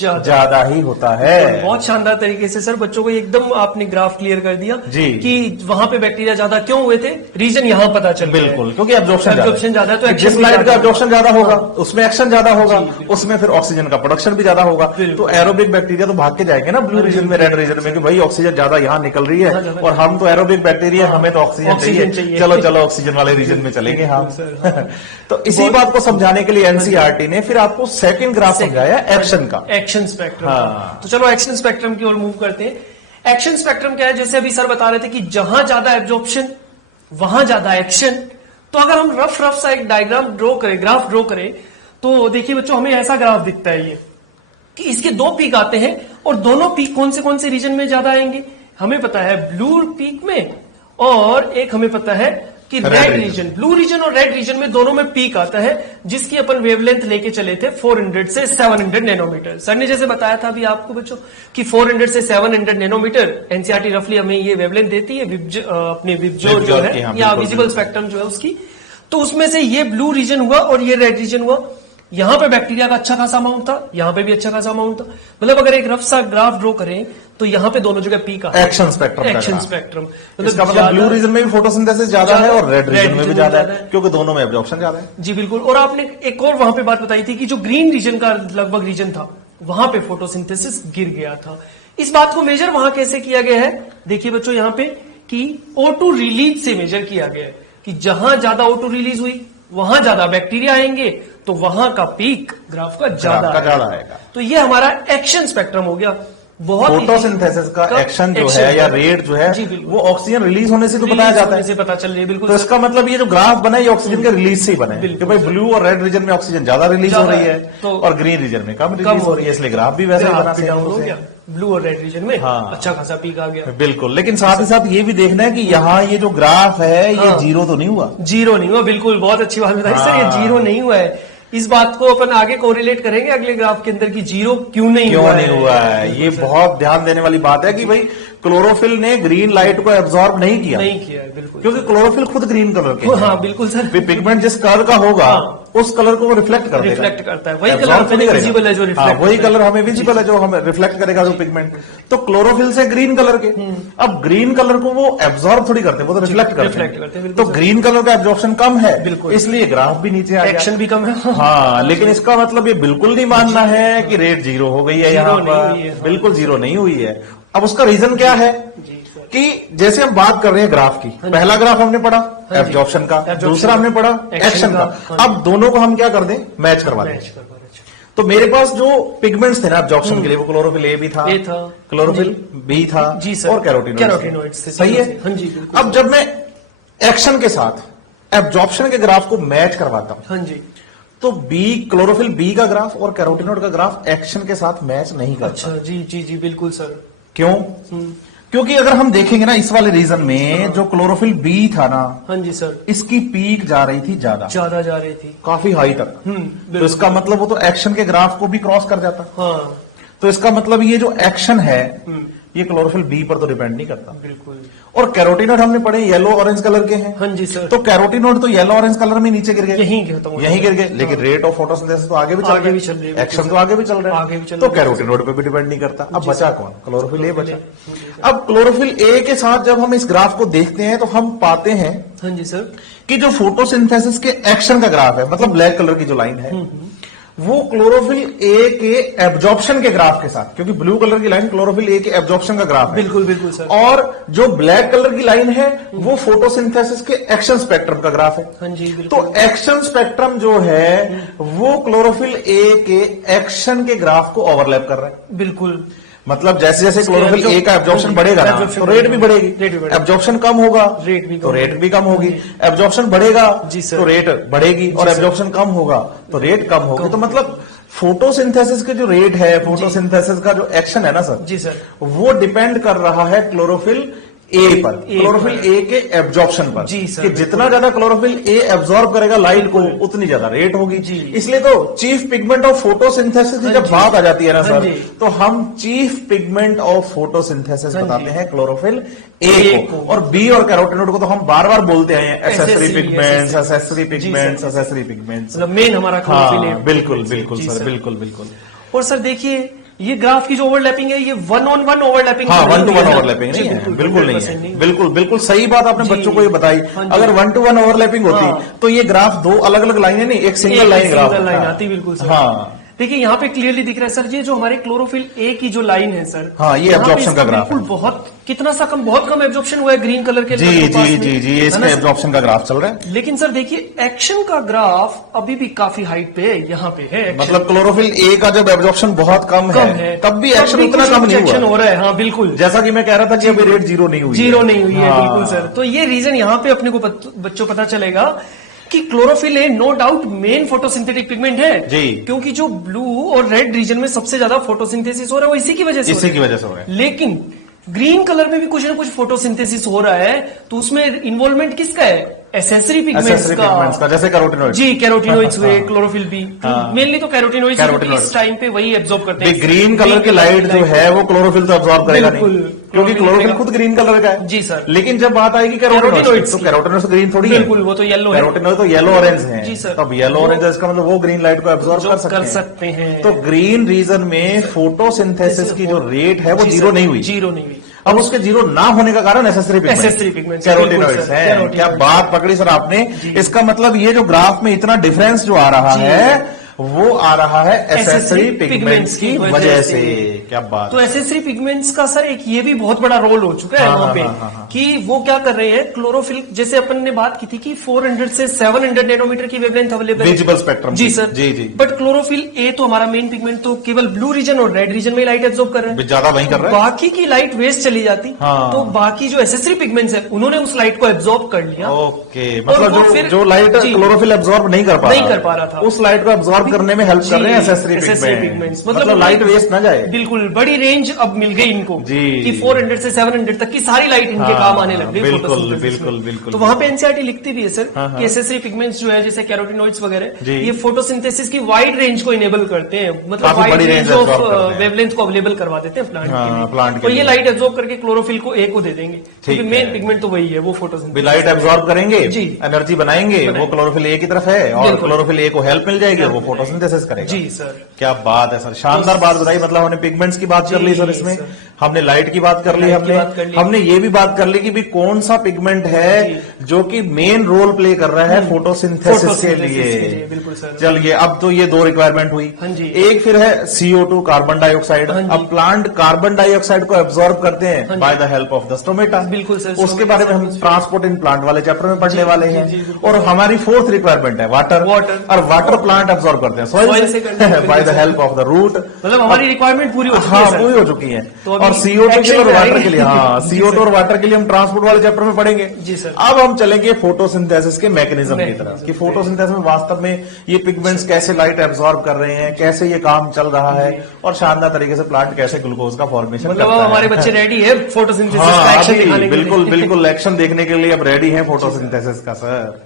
ज्यादा ही होता है। बहुत शानदार तरीके से सर बच्चों को एकदम आपने ग्राफ क्लियर कर दिया कि वहां पे बैक्टीरिया ज्यादा क्यों हुए थे, रीजन यहाँ पता चल। बिल्कुल, क्योंकि एब्जॉर्प्शन ज्यादा है। तो तो एक्शन जिस लाइट का एब्जॉर्प्शन ज्यादा होगा उसमें एक्शन ज्यादा होगा, उसमें फिर ऑक्सीजन का प्रोडक्शन भी ज्यादा होगा। तो एरोबिक बैक्टीरिया तो भाग के जाएंगे ना ब्लू रीजन में, रेड रीजन में, कि भाई ऑक्सीजन ज्यादा यहाँ निकल रही है और हम तो एरोबिक बैक्टीरिया, हमें तो ऑक्सीजन चाहिए, चलो चलो ऑक्सीजन वाले रीजन में चलेंगे हम। तो इसी बात को समझाने के लिए एनसीईआरटी ने फिर आपको सेकंड ग्राफ समझाया एक्शन का, एक्शन स्पेक्ट्रम। तो चलो एक्शन स्पेक्ट्रम की ओर मूव करते हैं। एक्शन स्पेक्ट्रम क्या है, जैसे अभी सर बता रहे थे कि जहां ज्यादा एब्जॉर्प्शन वहां ज्यादा एक्शन। तो अगर हम रफ सा एक डायग्राम ड्रॉ करें, ग्राफ ड्रॉ करें, तो देखिए बच्चों हमें ऐसा ग्राफ दिखता है ये कि इसके दो पीक आते हैं और दोनों पीक कौन से रीजन में ज्यादा आएंगे। हमें पता है ब्लू पीक में, और एक हमें पता है कि रेड रीजन। ब्लू रीजन और रेड रीजन में दोनों में पीक आता है, जिसकी अपन वेवलेंथ लेके चले थे 400 से 700 नैनोमीटर। सर ने जैसे बताया था अभी आपको बच्चों कि 400 से 700 नैनोमीटर एनसीईआरटी रफली हमें ये वेवलेंथ देती है, अपने विबज्योर जो है या विजिबल स्पेक्ट्रम जो है उसकी। तो उसमें से ये ब्लू रीजन हुआ और ये रेड रीजन हुआ। यहां पे बैक्टीरिया का अच्छा खासा अमाउंट था, यहां पे भी अच्छा खासा अमाउंट था। मतलब अगर एक रफ सा ग्राफ ड्रॉ करें तो यहां पे दोनों जगह पीक आता है। एक्शन स्पेक्ट्रम, एक्शन स्पेक्ट्रम मतलब ब्लू रीजन में भी फोटोसिंथेसिस ज्यादा है और रेड रीजन में भी ज्यादा है, क्योंकि दोनों में एब्जॉर्प्शन ज्यादा है। जी बिल्कुल। और आपने एक और वहां पे बात बताई थी कि जो ग्रीन रीजन का लगभग रीजन था वहां पे फोटोसिंथेसिस गिर गया था। इस बात को मेजर वहां कैसे किया गया है, देखिए बच्चों यहां पे कि O2 रिलीज से मेजर किया गया है कि जहां ज्यादा O2 रिलीज हुई वहां ज्यादा बैक्टीरिया आएंगे, तो वहां का पीक ग्राफ का ज्यादा आएगा। तो ये हमारा एक्शन स्पेक्ट्रम हो गया। बहुत फोटोसिंथेसिस का एक्शन जो है या रेट जो है वो ऑक्सीजन रिलीज होने से तो बताया जाता है, पता चल रही है। बिल्कुल। तो इसका मतलब ये जो ग्राफ बना है ये ऑक्सीजन के रिलीज से ही बना है कि भाई ब्लू और रेड रीजन में ऑक्सीजन ज्यादा रिलीज हो रही है और ग्रीन रीजन में कम रिलीज हो रही है, इसलिए ग्राफ भी वैसे ही बना है। ब्लू और रेड रीजन में अच्छा खासा पीक आ गया। बिल्कुल। लेकिन साथ ही साथ ये भी देखना है कि यहाँ ये जो ग्राफ है ये जीरो तो नहीं हुआ, जीरो नहीं हुआ। बिल्कुल, बहुत अच्छी बात बताई सर, ये जीरो नहीं हुआ है। इस बात को अपन आगे कोरिलेट करेंगे अगले ग्राफ के अंदर कि जीरो क्यों नहीं हुआ है। ये बहुत ध्यान देने वाली बात है कि भाई क्लोरोफिल ने ग्रीन लाइट को एब्जॉर्ब नहीं किया है। बिल्कुल, क्योंकि क्लोरोफिल खुद ग्रीन कलर के हाँ बिल्कुल सर। पिगमेंट जिस कलर का होगा उस कलर को वो रिफ्लेक्ट करता है, वही कलर हमें विजिबल है जो रिफ्लेक्ट, वही कलर हमें विजिबल है जो हमें रिफ्लेक्ट करेगा जो पिगमेंट। तो क्लोरोफिल से ग्रीन कलर के, अब ग्रीन कलर को वो एब्जॉर्ब थोड़ी करते, वो तो रिफ्लेक्ट करते हैं। तो ग्रीन कलर का एब्जॉर्प्शन कम है, इसलिए ग्राफ भी नीचे आ गया, एक्शन भी कम है। हाँ, लेकिन इसका मतलब ये बिल्कुल नहीं मानना है कि रेट जीरो हो गई है, यहाँ पर बिल्कुल जीरो नहीं हुई है। अब उसका रीजन क्या है कि जैसे हम बात कर रहे हैं ग्राफ की, पहला ग्राफ हमने पढ़ा एब्जॉर्प्शन का, दूसरा हमने पढ़ा एक्शन का। अब दोनों को हम क्या कर दें, मैच करवा दें। तो मेरे पास जो पिगमेंट्स थे ना एब्जॉर्प्शन के लिए, वो क्लोरोफिल ए भी था, क्लोरोफिल बी था और कैरोटीनॉइड। सही है। अब जब मैं एक्शन के साथ एब्जॉर्प्शन के ग्राफ को मैच करवाता हूं, हाँ जी, तो क्लोरोफिल बी का ग्राफ और कैरोटीनॉइड का ग्राफ एक्शन के साथ मैच नहीं करता। अच्छा, जी जी जी बिल्कुल सर। क्यों? क्योंकि अगर हम देखेंगे ना इस वाले रीजन में जो क्लोरोफिल बी था ना, हाँ जी सर, इसकी पीक जा रही थी ज्यादा जा रही थी, काफी हाई तक। तो इसका मतलब वो तो एक्शन के ग्राफ को भी क्रॉस कर जाता। हाँ। तो इसका मतलब ये जो एक्शन है ये क्लोरोफिल बी पर तो डिपेंड नहीं करता। बिल्कुल। और कैरोटीनॉइड हमने पढ़े येलो ऑरेंज कलर के हैं। हाँ जी सर। तो कैरोटीनॉइड तो येलो ऑरेंज कलर में नीचे गिर गए, यहीं गिर गए, लेकिन रेट ऑफ फोटोसिंथेसिस तो आगे भी चल रहा है, एक्शन तो आगे भी चल रहा है, तो कैरोटीनॉइड पे भी डिपेंड नहीं करता। अब बचा कौन? क्लोरोफिल ए बचा। अब क्लोरोफिल ए के साथ जब हम इस ग्राफ को देखते हैं तो हम पाते हैं, हाँ जी सर, कि जो फोटोसिंथेसिस के एक्शन का ग्राफ है, मतलब ब्लैक कलर की जो लाइन है, वो क्लोरोफिल ए के एब्जॉर्प्शन के ग्राफ के साथ, क्योंकि ब्लू कलर की लाइन क्लोरोफिल ए के एब्जॉर्प्शन का ग्राफ है। बिल्कुल बिल्कुल सर। और जो ब्लैक कलर की लाइन है वो फोटोसिंथेसिस के एक्शन स्पेक्ट्रम का ग्राफ है। हाँ जी बिल्कुल। तो एक्शन स्पेक्ट्रम जो है वो क्लोरोफिल ए के एक्शन के ग्राफ को ओवरलैप कर रहा है। बिल्कुल। मतलब जैसे जैसे क्लोरोफिल ए का एब्जॉर्प्शन बढ़ेगा ना, तो रेट भी बढ़ेगी, एब्जॉर्प्शन कम होगा तो रेट भी कम होगी, एब्जॉर्प्शन बढ़ेगा तो रेट बढ़ेगी, और एब्जॉर्प्शन कम होगा तो रेट कम होगी। तो मतलब फोटोसिंथेसिस के जो रेट है, फोटोसिंथेसिस का जो एक्शन है ना सर, जी सर, वो डिपेंड कर रहा है क्लोरोफिल ए पर, क्लोरोफिल ए के एब्जॉर्प्शन पर। जी सर, कि जितना ज्यादा क्लोरोफिल ए एब्जॉर्ब करेगा लाइट को उतनी ज्यादा रेट होगी। इसलिए तो चीफ पिगमेंट ऑफ फोटोसिंथेसिस की जब बात आ जाती है ना सर, तो हम चीफ पिगमेंट ऑफ फोटोसिंथेसिस बताते हैं क्लोरोफिल ए को। और बी और कैरोटीनॉइड को तो हम बार बार बोलते हैं accessory pigments, accessory pigments, accessory pigments, मतलब मेन हमारा क्लोरोफिल ए। बिल्कुल बिल्कुल सर, बिल्कुल बिल्कुल। और सर देखिए ये ग्राफ की जो ओवरलैपिंग है ये 1-on-1 ओवरलैपिंग। हाँ, 1-to-1 ओवरलैपिंग नहीं है, बिल्कुल नहीं है, बिल्कुल बिल्कुल सही बात आपने बच्चों को ये बताई। अगर 1-to-1 ओवरलैपिंग होती तो ये ग्राफ दो अलग अलग लाइनें नहीं, एक सिंगल लाइन ग्राफ आती। बिल्कुल सर। हाँ, देखिए यहाँ पे क्लियरली दिख रहा है सर, ये जो हमारे क्लोरोफिल ए की जो लाइन है सर, हाँ, ये एब्जॉर्प्शन का ग्राफ बिल्कुल बहुत कितना सा कम, बहुत कम एब्जॉर्प्शन हुआ है ग्रीन कलर के। जी जी जी जी, इसका एब्जॉर्प्शन का ग्राफ चल रहा है। लेकिन सर देखिए एक्शन का ग्राफ अभी भी काफी हाइट पे है, यहाँ पे है action। मतलब क्लोरोफिल ए का जब एब्जॉर्प्शन बहुत कम है तब भी एक्शन उतना कम नहीं एक्शन हो रहा है। हाँ बिल्कुल, जैसा कि मैं कह रहा था कि अभी रेट जीरो नहीं हुई है। बिल्कुल सर, तो ये रीजन यहाँ पे अपने को बच्चों पता चलेगा कि chlorophyll A no doubt main photosynthetic pigment है जी, क्योंकि जो ब्लू और रेड रीजन में सबसे ज्यादा फोटोसिंथेसिस हो रहा है वो इसी की वजह से हो रहा है। लेकिन ग्रीन कलर में भी कुछ ना कुछ फोटोसिंथेसिस हो रहा है, तो उसमें इन्वॉल्वमेंट किसका है? एसेसरी पिगमेंट्स का, जैसे कैरोटिनॉइड्स। जी, कैरोटिनॉइड्स हुए, क्लोरोफिल बी, मेनली तो कैरोटिनॉइड्स इस टाइम पे वही एब्जॉर्ब करते हैं। ग्रीन कलर की लाइट जो है वो क्लोरोफिल तो एब्जॉर्ब करेगा नहीं, क्योंकि क्लोरोफिल खुद ग्रीन कलर का है। जी सर। लेकिन जब बात आएगी कैरोटिनॉइड्स, तो कैरोटिनॉइड्स ग्रीन थोड़ी है, बिल्कुल, वो तो येलो है। कैरोटिनॉइड तो येलो ऑरेंज है। जी सर। तब येलो ऑरेंज इसका मतलब वो ग्रीन लाइट को एब्जॉर्ब कर सकते हैं। तो ग्रीन रीजन में फोटोसिंथेसिस की जो रेट है वो जीरो नहीं हुई। अब उसके जीरो ना होने का कारण एसेसरी पिगमेंट कैरोटिनॉइड्स है। क्या बात पकड़ी सर आपने। इसका मतलब ये जो ग्राफ में इतना डिफरेंस जो आ रहा है वो आ रहा है एसेसरी पिगमेंट्स की वजह से। क्या बात। तो एसेसरी पिगमेंट्स का सर एक ये भी बहुत बड़ा रोल हो चुका है वहां पे कि वो क्या कर रहे हैं, क्लोरोफिल, जैसे अपन ने बात की थी कि 400 से 700 नैनोमीटर की वेवलेंथ अवेलेबल है विजिबल स्पेक्ट्रम। जी सर, जी जी। बट क्लोरोफिल ए तो हमारा मेन पिगमेंट तो केवल ब्लू रीजन और रेड रीजन में लाइट एब्जॉर्ब कर रहे हैं, ज्यादा वही कर रहे हैं। बाकी की लाइट वेस्ट चली जाती। तो बाकी जो एसेसरी पिगमेंट्स है उन्होंने उस लाइट को एब्जॉर्ब कर लिया। ओके, मतलब जो लाइट क्लोरोफिल एब्जॉर्ब नहीं कर पा रहा था, उस लाइट को एब्जॉर्ब करने में हेल्प कर रहे हैं एसेसरी पिगमेंट्स। मतलब लाइट वेस्ट ना जाए। बिल्कुल, बड़ी रेंज अब मिल गई इनको कि 400 से 700 तक की सारी लाइट इनके काम आने लग गई। बिल्कुल। तो वहां पे एनसीईआरटी लिखती भी है सर कि एसेसरी पिगमेंट्स जो है जैसे कैरोटिनॉइड्स वगैरह, ये फोटोसिंथेसिस की वाइड रेंज को इनेबल करते हैं, मतलब वाइड रेंज ऑफ वेवलेंथ को अवेलेबल करवा देते हैं प्लांट के लिए। तो ये लाइट एब्जॉर्ब करके क्लोरोफिल को ए को दे देंगे, क्योंकि मेन पिगमेंट तो वही है, वो फोटोसिंथेसिस। लाइट एब्जॉर्ब करेंगे, एनर्जी बनाएंगे, वो क्लोरोफिल ए की तरफ है और क्लोरोफिल ए को हेल्प मिल जाएगी, वो फोटोसिंथेसिस करेगा। जी सर। क्या बात है सर, शानदार बात बताई। मतलब हमने पिगमेंट्स की बात कर ली सर, इसमें हमने लाइट की बात कर ली, हमने ये भी बात कर ली कि भी कौन सा पिगमेंट है जो कि मेन रोल प्ले कर रहा है फोटोसिंथेसिस के लिए। बिल्कुल सर। चलिए, अब तो ये दो रिक्वायरमेंट हुई। एक फिर है CO2 कार्बन डाइऑक्साइड। अब प्लांट कार्बन डाइऑक्साइड को एब्जॉर्ब करते हैं by the help of the stomata. बिल्कुल सर। उसके बारे में हम ट्रांसपोर्ट इन प्लांट वाले चैप्टर में पढ़ने वाले हैं। और हमारी फोर्थ रिक्वायरमेंट है वाटर। और वाटर प्लांट एब्जॉर्ब करते हैं सॉइल से by the help of the root. मतलब हमारी रिक्वायरमेंट पूरी हो चुकी है। हाँ, पूरी हो चुकी है। और CO2 और वाटर के लिए, हाँ, CO2 और वाटर के लिए हम ट्रांसपोर्ट वाले चैप्टर में पढ़ेंगे। जी सर। अब हम चलेंगे फोटोसिंथेसिस के मैकेनिज्म की तरफ कि फोटोसिंथेसिस में वास्तव में ये पिगमेंट्स कैसे लाइट एब्जॉर्ब कर रहे हैं, कैसे ये काम चल रहा है और शानदार तरीके से प्लांट कैसे ग्लूकोज का फॉर्मेशन करता है। मतलब हमारे बच्चे रेडी है फोटोसिंथेसिस का एक्शन दिखाने के लिए। बिल्कुल एक्शन देखने के लिए अब रेडी है फोटोसिंथेसिस का सर।